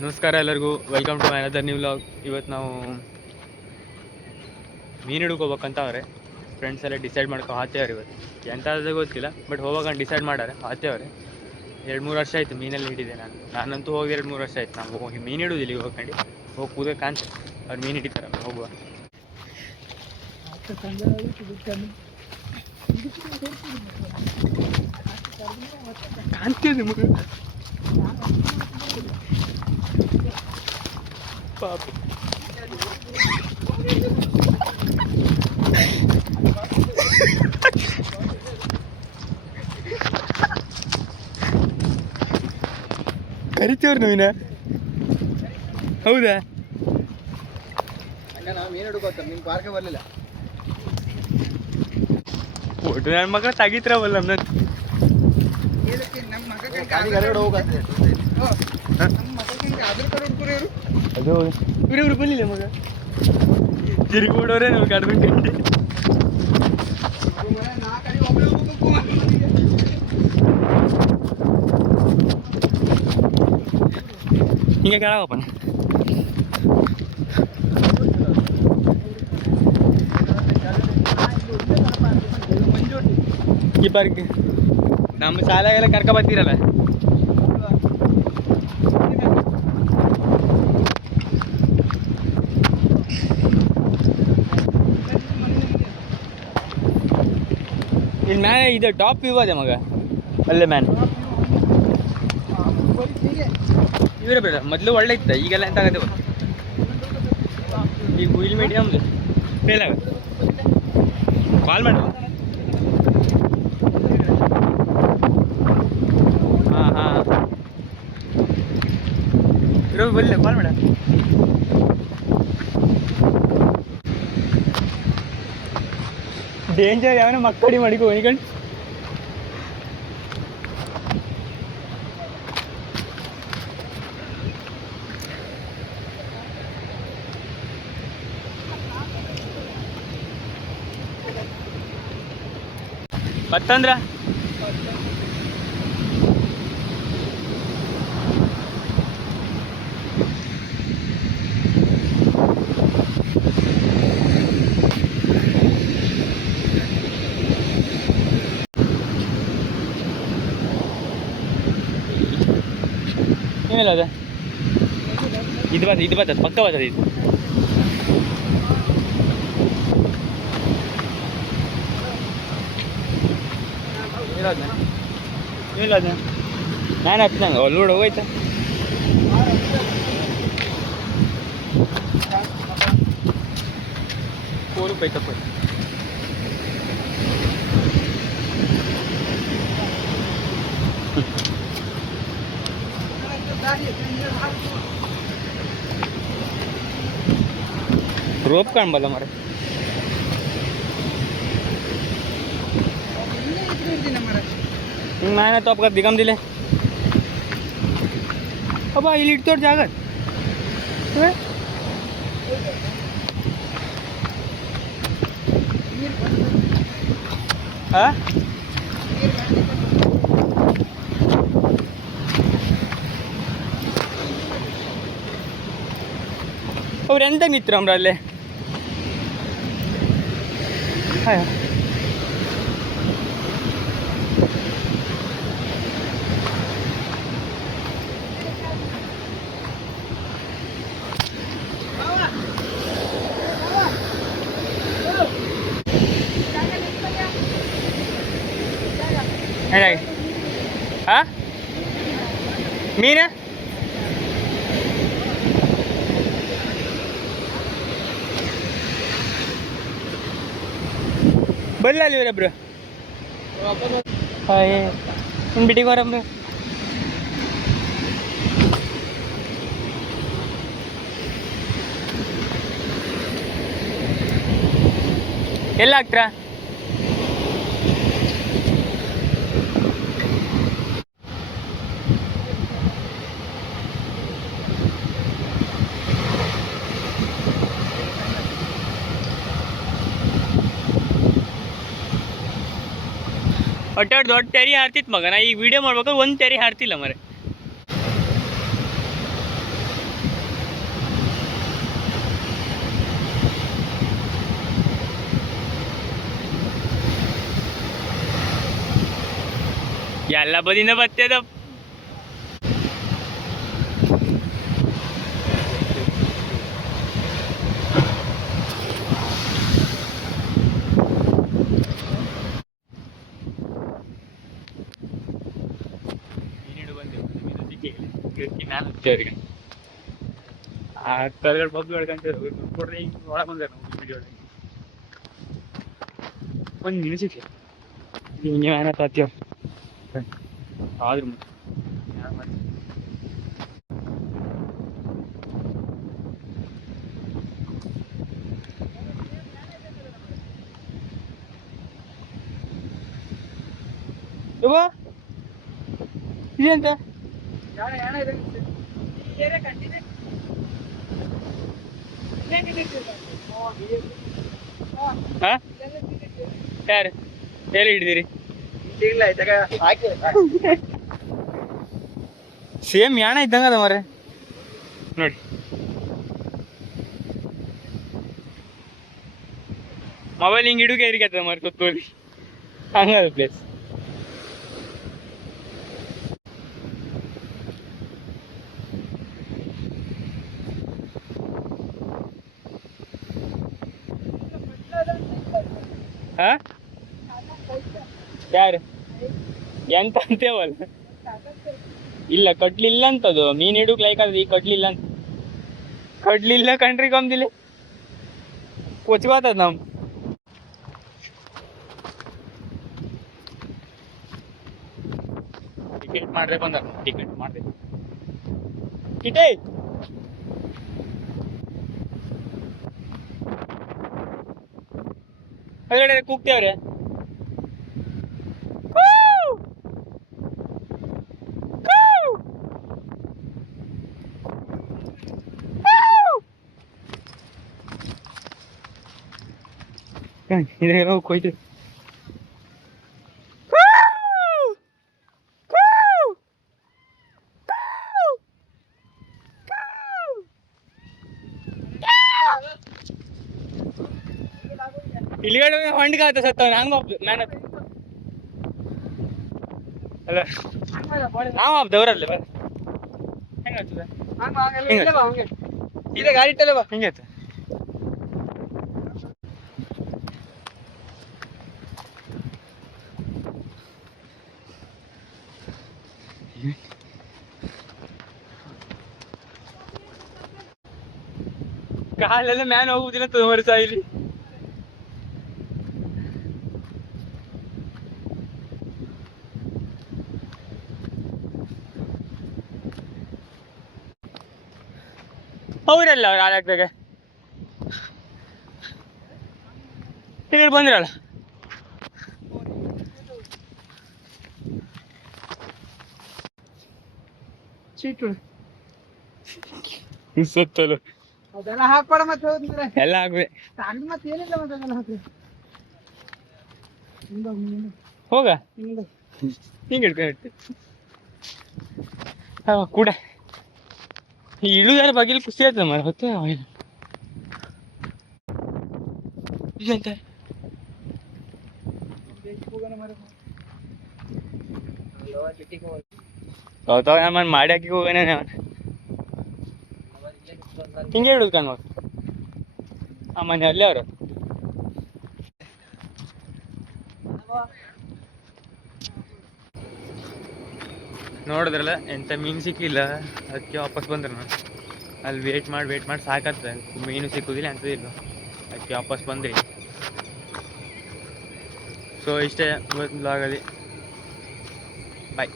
ನಮಸ್ಕಾರ ಎಲ್ಲರಿಗೂ, welcome to my another new vlog. ಇವತ್ತು ನಾವು ಮೀನು ಹಿಡ್ಕೋಬೇಕಂತ ಅವ್ರೆ ಫ್ರೆಂಡ್ಸ್ ಎಲ್ಲ ಡಿಸೈಡ್ ಮಾಡ್ಕೊ ಹಾಕ್ತೇವ್ರಿ. ಇವತ್ತು ಎಂಥದ್ದು ಗೊತ್ತಿಲ್ಲ, ಬಟ್ ಹೋಗೋಕಂಡು ಡಿಸೈಡ್ ಮಾಡ್ಯಾರೆ. ಹಾಕ್ತೇವ್ರಿ. 2-3 ವರ್ಷ ಆಯಿತು ಮೀನಲ್ಲಿ ಹಿಡಿದೆ. ನಾನಂತೂ ಹೋಗಿ 2-3 ವರ್ಷ ಆಯ್ತು. ನಾವು ಹೋಗಿ ಮೀನು ಹಿಡಿಯೋದಿಲ್ಲ. ಈಗ ಹೋಗಿ ಕೂದಕ್ಕೆ ಕಾಣ್ತೆ ಅವ್ರು ಮೀನು ಹಿಡಿತಾರೆ. ಹೋಗುವ ಕಾಣ್ತೇವೆ ನಿಮಗೆ ಪಾಪ. ಕರಿತೇವ್ರಿ ನಾವಿನ. ಹೌದಾ? ನಾವು ಮೀನು ಹಿಡ್ಕೋತ ನಿಮ್ಮ ಪಾರ್ಕೆ ಬರಲಿಲ್ಲ. ಫೋಟೋ ನನ್ನ ಮಗ ತೆಗಿತ್ರವಲ್ಲ ನಮ್ದು. ಅದು ಇವ್ರಿಬ್ರು ಬಂದಿಲ್ಲ ಮಗ. ತಿರುಗೋಡೋರೆ ನಾವು ಕಡ್ಕೊಂಡು ಹಿಂಗೆ ಕೇಳಾಗಪ್ಪನ. ಈ ಪಾರ್ಕ್ ನಮ್ಮ ಶಾಲೆಗೆಲ್ಲ ಕರ್ಕ ಬರ್ತೀರಲ್ಲ. ಇಲ್ಲಿ ಮ್ಯಾಲೆ ಇದು ಟಾಪ್ ವ್ಯೂ ಅದೇ ಮಗ, ಅಲ್ಲೇ ಮ್ಯಾನ್. ಇವರೇ ಬೇಡ, ಮೊದಲು ಒಳ್ಳೆ ಇತ್ತ, ಈಗೆಲ್ಲ ಎಂತ ಆಗತ್ತೆ ಗೊತ್ತ. ಈಗ ಹುಯಿಲ್ ಮೀಡಿಯಮ್ ಫೇಲ್ ಆಗ. ಕಾಲ್ ಮಾಡ. ಹಾಂ ಹಾಂ ಇರೋ ಬರಲಿಲ್ಲ, ಕಾಲ್ ಮಾಡ. ಡೇಂಜರ್ ಯಾವನ ಮಕ್ಕಡಿ ಮಾಡಿಕೊ ಹೊಯ್ಕೊಂಡು. ಮತ್ತಂದ್ರ ಏನಿಲ್ಲ ಅದ ಇದು ಬರ್ತದೆ ಪಕ್ಕ ಬರ್ತದೆ. ಇದು ಇಲ್ಲ ನಾನು ಹತ್ತಿದಂಗೆ ಅಲ್ಲೋಡ್ ಹೋಗೈತ. ಕೋಲು ಬೈತಪ್ಪ. रोप काढला मारे. नाही तो अपघात दिगम दिले अबा ಇಲ್ಲಿ ಇಡ್ತೋರ್ ಜಾಗ. ಹಾಂ ಅವ್ರು ಎಂತ ನಿಂತ್ರು ಅಮ್ರಲ್ಲೇ. ಹಾಂ ಹಾಂ ಮೀನು ಬರಲ್ಲ ಅಲ್ಲಿ ಇವರೊಬ್ರು. ಹಾಂ ಇನ್ನು ಬಿಟ್ಟಿಗೆ ಬರಮ್ರು. ಎಲ್ಲ ಹಾಕ್ತೀರಾ? ಒಟ್ಟಾಡ್ ದೊಡ್ಡ ತೆರಿ ಹಾರ್ತಿತ್ತು ಮಗ. ನಾ ಈಗ ವಿಡಿಯೋ ಮಾಡ್ಬೇಕಾದ್ರೆ ಒಂದು ತೆರಿ ಹಾರ್ತಿಲ್ಲ ಮರೆ. ಎಲ್ಲ ಬದಿಯಿಂದ ಬರ್ತದ. ನಾನು ಅವ್ರಿಗೆ ಆ ಕರ್ಗಳು ಬಗ್ಗು ಹೇಳ್ಕೊಂತಾರೆ ಕೊಡ್ರಿ ಒಳಗೆ ಬಂದಾರ ವಿಡಿಯೋ ಒಂದು ನಿಮಿಷಕ್ಕೆ ಹಿಂಗೆ ಏನ ತಾತ್ಯ ಆದ್ರೂ ಇದಂತ ಯಾರು ಎಲ್ಲಿ ಹಿಡಿದಿರಿ ಸೇಮ್ ಯಾಣ ಇದ್ದಂಗ ಅದ ಮರೆ ನೋಡಿ. ಮೊಬೈಲ್ ಹಿಂಗೆ ಹಿಡುಗೆ ಇರಿಕತ್ತದ ಮರೆ ಕುತ್ಕೊಳ್ಳಿ ಹಂಗದ ಪ್ಲೇಸ್. ಹಾ ಯಾರು ಎಂತ ಅಂತೇವಲ್ಲ ಇಲ್ಲ ಕಟ್ಲಿಲ್ಲ ಅಂತದು ಮೀನ್ ಹಿಡುಕ್ ಲೈಕ್ ಅದ. ಈಗ ಕಟ್ಲಿಲ್ಲ ಅಂತ ಕಟ್ಲಿಲ್ಲ ಕಂಡ್ರಿ ಕಮ್ದಿಲ್ಲ ಕೊಚ್ಕೋತದ ನಮ್ ಟಿಕೆಟ್ ಮಾಡ್ಬೇಕು ಅಂದ. ಟಿಕೆಟ್ ಮಾಡ್ಬೇಕು ಟಿಟೇ ಹೊರಗಡೆ ಕೂಗ್ತೇವ್ರೆ. ಇದೇನೋ ಕೊಯ್ತು ಇಲ್ಲಿಗಡೆ ಹೊಂಡಿಗೆ ಆತ ಸತ್ತವ ಹಂಗ ನಾನು ಅಲ್ಲ ನಾವು ದೌರಲ್ಲಿ ಬರ ಹೆಂಗಾಗ್ತದೆ ಇದೆ ಗಾಡಿ ಇಟ್ಟಲ್ಲ ಬಾ ಹೆಂಗಾಯ್ತು. ಕಾಲೆಲ್ಲ ಮ್ಯಾನ್ ಹೋಗುದಿಲ್ಲ ತೋರಿಸ ಇಲ್ಲಿ ಅವರೆಲ್ಲ ಅವ್ರು ಹಾಳಾಗ್ದಾಗ ಟಿಕೆಟ್ ಬಂದಿರಲ್ಲ. ಸತ್ತಲು ಅದೆಲ್ಲ ಹಾಕ್ಬೇಡ ಮತ್ತೆ ಹೋದ್ಮೇಲೆ ಎಲ್ಲ ಆಗ್বে ಸಣ್ಣ ಮತ್ತೆ ಏನಿಲ್ಲ ಮತ್ತೆ ಅದೆಲ್ಲ ಹಾಕ್ರಿ ಹೋಗ ಹಿಂಗೆ ಹಿಡ್ಕೊಂಡು ಕೂಡ ಇಳುದಾರ ಬಗ್ಗಿಲ್ ಖುಷಿ ಆಯ್ತದ ಮರ ಹೊತ್ತು ಅಂತ ನಾನು ಮಾಡಿ ಹಾಕಿ ಹೋಗೋಣ ಹಿಂಗೆ ಹಿಡುದ್ಕಂಡ್ ನೋಡಿ ಆ ಮನೆ ಅಲ್ಲೇ ಅವರು ನೋಡಿದ್ರಲ್ಲ ಎಂತ ಮೀನು ಸಿಕ್ಕಿಲ್ಲ ಅದಕ್ಕೆ ವಾಪಸ್ ಬಂದ್ರೆ ನಾನು ಅಲ್ಲಿ ವೇಟ್ ಮಾಡಿ ಸಾಕತ್ತೆ ಮೀನು ಸಿಕ್ಕುದಿಲ್ಲ ಎಂಥದಿಲ್ಲ ಅದಕ್ಕೆ ವಾಪಸ್ ಬಂದ್ರಿ. ಸೊ ಇಷ್ಟೇ ಇವತ್ತು ಬ್ಲಾಗಲ್ಲಿ ಬಾಯ್.